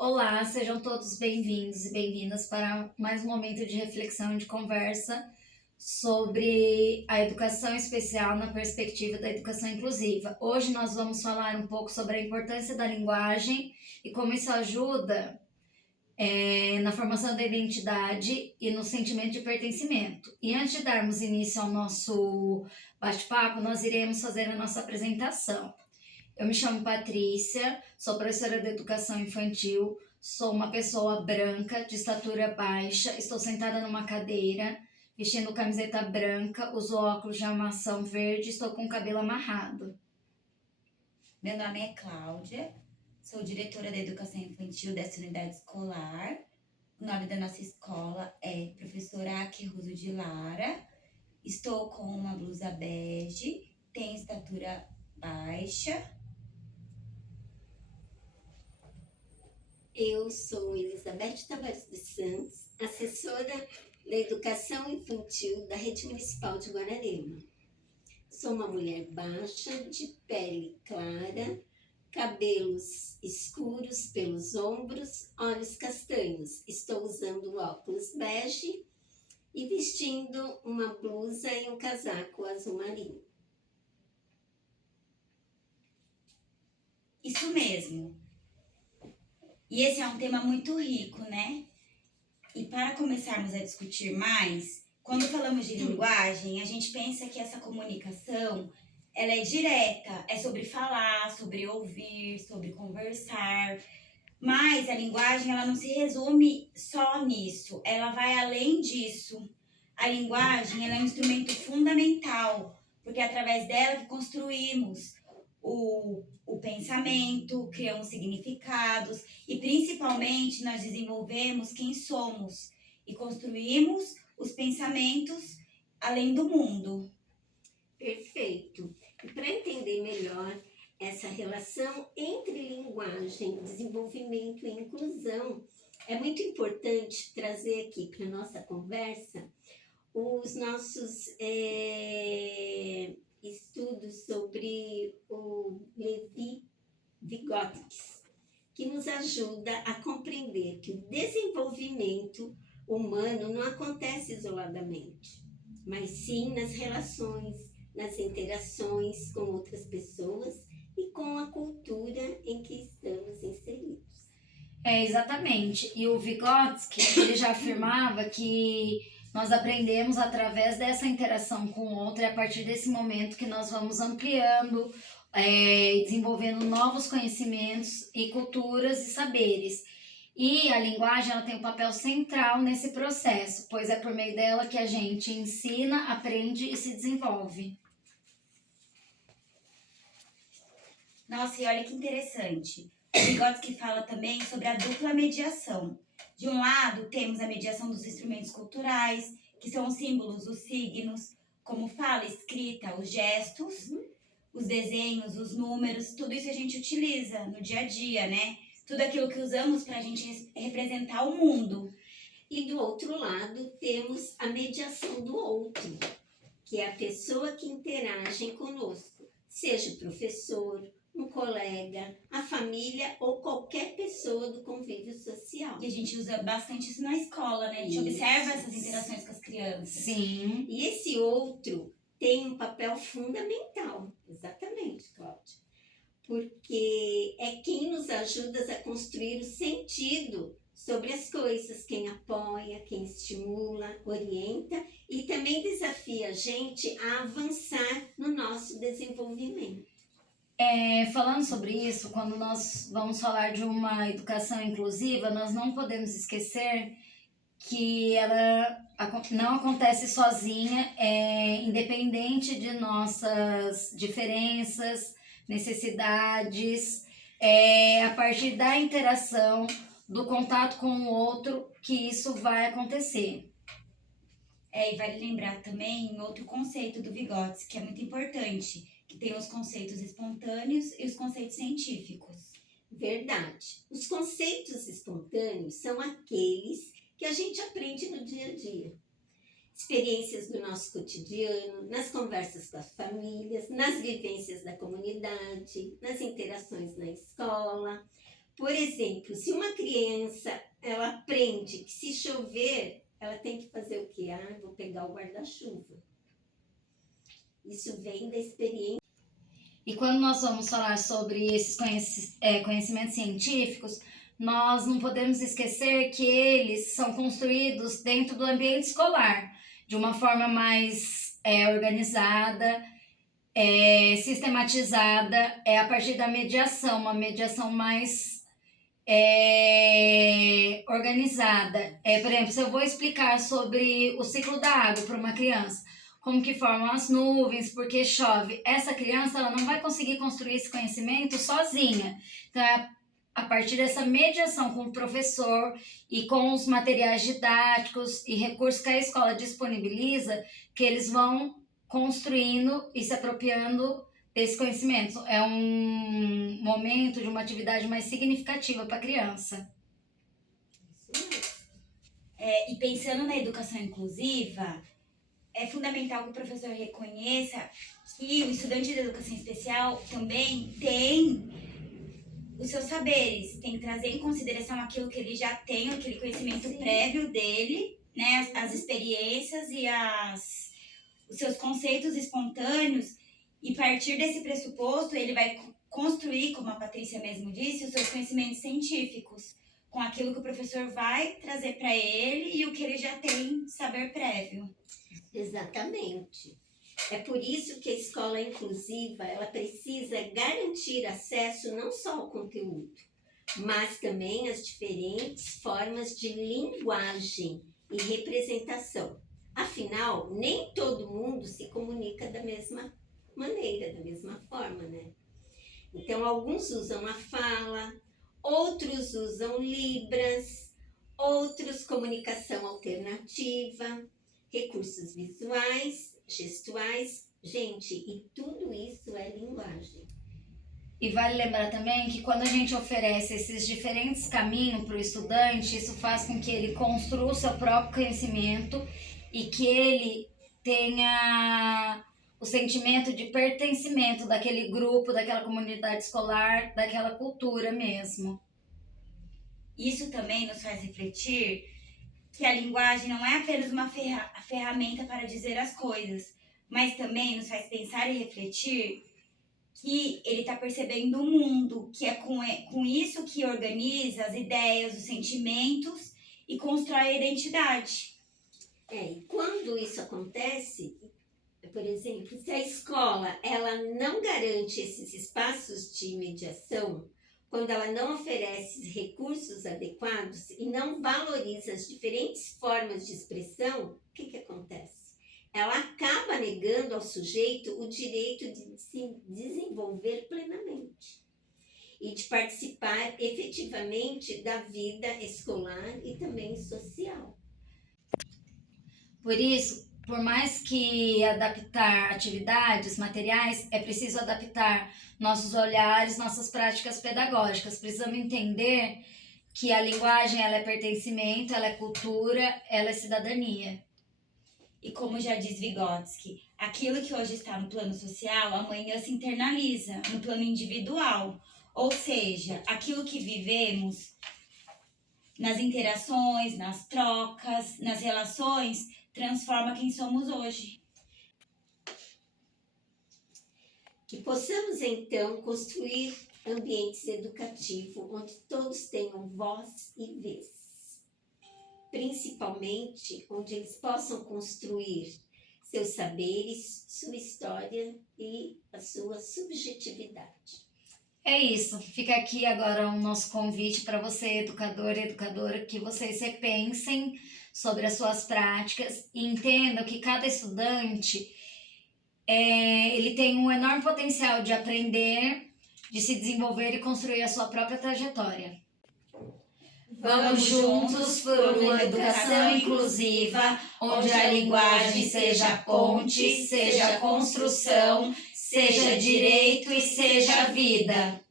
Olá, sejam todos bem-vindos e bem-vindas para mais um momento de reflexão e de conversa sobre a educação especial na perspectiva da educação inclusiva. Hoje nós vamos falar um pouco sobre a importância da linguagem e como isso ajuda na formação da identidade e no sentimento de pertencimento. E antes de darmos início ao nosso bate-papo, nós iremos fazer a nossa apresentação. Eu me chamo Patrícia, sou professora de educação infantil, sou uma pessoa branca, de estatura baixa, estou sentada numa cadeira, vestindo camiseta branca, uso óculos de armação verde, estou com o cabelo amarrado. Meu nome é Cláudia, sou diretora da educação infantil dessa unidade escolar. O nome da nossa escola é Professora Aki Russo de Lara. Estou com uma blusa bege, tenho estatura baixa. Eu sou Elizabeth Tavares dos Santos, assessora da Educação Infantil da Rede Municipal de Guararema. Sou uma mulher baixa, de pele clara, cabelos escuros pelos ombros, olhos castanhos. Estou usando óculos bege e vestindo uma blusa e um casaco azul marinho. Isso mesmo. E esse é um tema muito rico, né? E para começarmos a discutir mais, quando falamos de linguagem, a gente pensa que essa comunicação, ela é direta, é sobre falar, sobre ouvir, sobre conversar. Mas a linguagem, ela não se resume só nisso, ela vai além disso. A linguagem, ela é um instrumento fundamental, porque é através dela que construímos o pensamento, criamos significados e principalmente nós desenvolvemos quem somos e construímos os pensamentos além do mundo. Perfeito. E para entender melhor essa relação entre linguagem, desenvolvimento e inclusão, é muito importante trazer aqui para a nossa conversa os nossos estudos sobre o Levi Vygotsky, que nos ajuda a compreender que o desenvolvimento humano não acontece isoladamente, mas sim nas relações, nas interações com outras pessoas e com a cultura em que estamos inseridos. Exatamente. E o Vygotsky, ele já afirmava que nós aprendemos através dessa interação com o outro e a partir desse momento que nós vamos ampliando e desenvolvendo novos conhecimentos e culturas e saberes. E a linguagem ela tem um papel central nesse processo, pois é por meio dela que a gente ensina, aprende e se desenvolve. Nossa, e olha que interessante. O Vygotsky fala também sobre a dupla mediação. De um lado, temos a mediação dos instrumentos culturais, que são os símbolos, os signos, como fala, escrita, os gestos, os desenhos, os números, tudo isso a gente utiliza no dia a dia, né? Tudo aquilo que usamos para a gente representar o mundo. E do outro lado, temos a mediação do outro, que é a pessoa que interage conosco, seja o professor, um colega, a família ou qualquer pessoa do convívio social. E a gente usa bastante isso na escola, né? A gente observa essas interações com as crianças. Sim. E esse outro tem um papel fundamental, exatamente, Cláudia, porque é quem nos ajuda a construir o sentido sobre as coisas, quem apoia, quem estimula, orienta e também desafia a gente a avançar no nosso desenvolvimento. Falando sobre isso, quando nós vamos falar de uma educação inclusiva, nós não podemos esquecer que ela não acontece sozinha, independente de nossas diferenças, necessidades, a partir da interação, do contato com o outro, que isso vai acontecer. E vale lembrar também outro conceito do Vygotsky, que é muito importante, que tem os conceitos espontâneos e os conceitos científicos. Verdade. Os conceitos espontâneos são aqueles que a gente aprende no dia a dia. Experiências do nosso cotidiano, nas conversas com as famílias, nas vivências da comunidade, nas interações na escola. Por exemplo, se uma criança ela aprende que se chover, ela tem que fazer o quê? Ah, vou pegar o guarda-chuva. Isso vem da experiência. E quando nós vamos falar sobre esses conhecimentos científicos, nós não podemos esquecer que eles são construídos dentro do ambiente escolar, de uma forma mais organizada, sistematizada, a partir da mediação, uma mediação mais organizada. Por exemplo, se eu vou explicar sobre o ciclo da água para uma criança, como que formam as nuvens, porque chove, essa criança ela não vai conseguir construir esse conhecimento sozinha. Então, a partir dessa mediação com o professor e com os materiais didáticos e recursos que a escola disponibiliza, que eles vão construindo e se apropriando desse conhecimento. É um momento de uma atividade mais significativa para a criança. E pensando na educação inclusiva, é fundamental que o professor reconheça que o estudante de educação especial também tem os seus saberes, tem que trazer em consideração aquilo que ele já tem, aquele conhecimento prévio dele, né, as experiências e os seus conceitos espontâneos, e a partir desse pressuposto ele vai construir, como a Patrícia mesmo disse, os seus conhecimentos científicos, com aquilo que o professor vai trazer para ele e o que ele já tem saber prévio. Exatamente. É por isso que a escola inclusiva, ela precisa garantir acesso não só ao conteúdo, mas também às diferentes formas de linguagem e representação. Afinal, nem todo mundo se comunica da mesma maneira, da mesma forma, né? Então, alguns usam a fala, outros usam libras, outros comunicação alternativa, recursos visuais, gestuais. Gente, e tudo isso é linguagem. E vale lembrar também que quando a gente oferece esses diferentes caminhos para o estudante, isso faz com que ele construa o seu próprio conhecimento e que ele tenha o sentimento de pertencimento daquele grupo, daquela comunidade escolar, daquela cultura mesmo. Isso também nos faz refletir que a linguagem não é apenas uma ferramenta para dizer as coisas, mas também nos faz pensar e refletir que ele está percebendo o mundo, que é com isso que organiza as ideias, os sentimentos e constrói a identidade. E quando isso acontece, por exemplo, se a escola ela não garante esses espaços de mediação, quando ela não oferece recursos adequados e não valoriza as diferentes formas de expressão, o que acontece? Ela acaba negando ao sujeito o direito de se desenvolver plenamente e de participar efetivamente da vida escolar e também social. Por isso, por mais que adaptar atividades, materiais, é preciso adaptar nossos olhares, nossas práticas pedagógicas. Precisamos entender que a linguagem ela é pertencimento, ela é cultura, ela é cidadania. E como já diz Vygotsky, aquilo que hoje está no plano social, amanhã se internaliza no plano individual. Ou seja, aquilo que vivemos nas interações, nas trocas, nas relações, transforma quem somos hoje. Que possamos, então, construir ambientes educativos onde todos tenham voz e vez. Principalmente onde eles possam construir seus saberes, sua história e a sua subjetividade. É isso. Fica aqui agora o nosso convite para você, educador e educadora, que vocês repensem sobre as suas práticas e entendam que cada estudante ele tem um enorme potencial de aprender, de se desenvolver e construir a sua própria trajetória. Vamos juntos por uma educação inclusiva, onde a linguagem seja ponte, seja construção, seja direito e seja vida.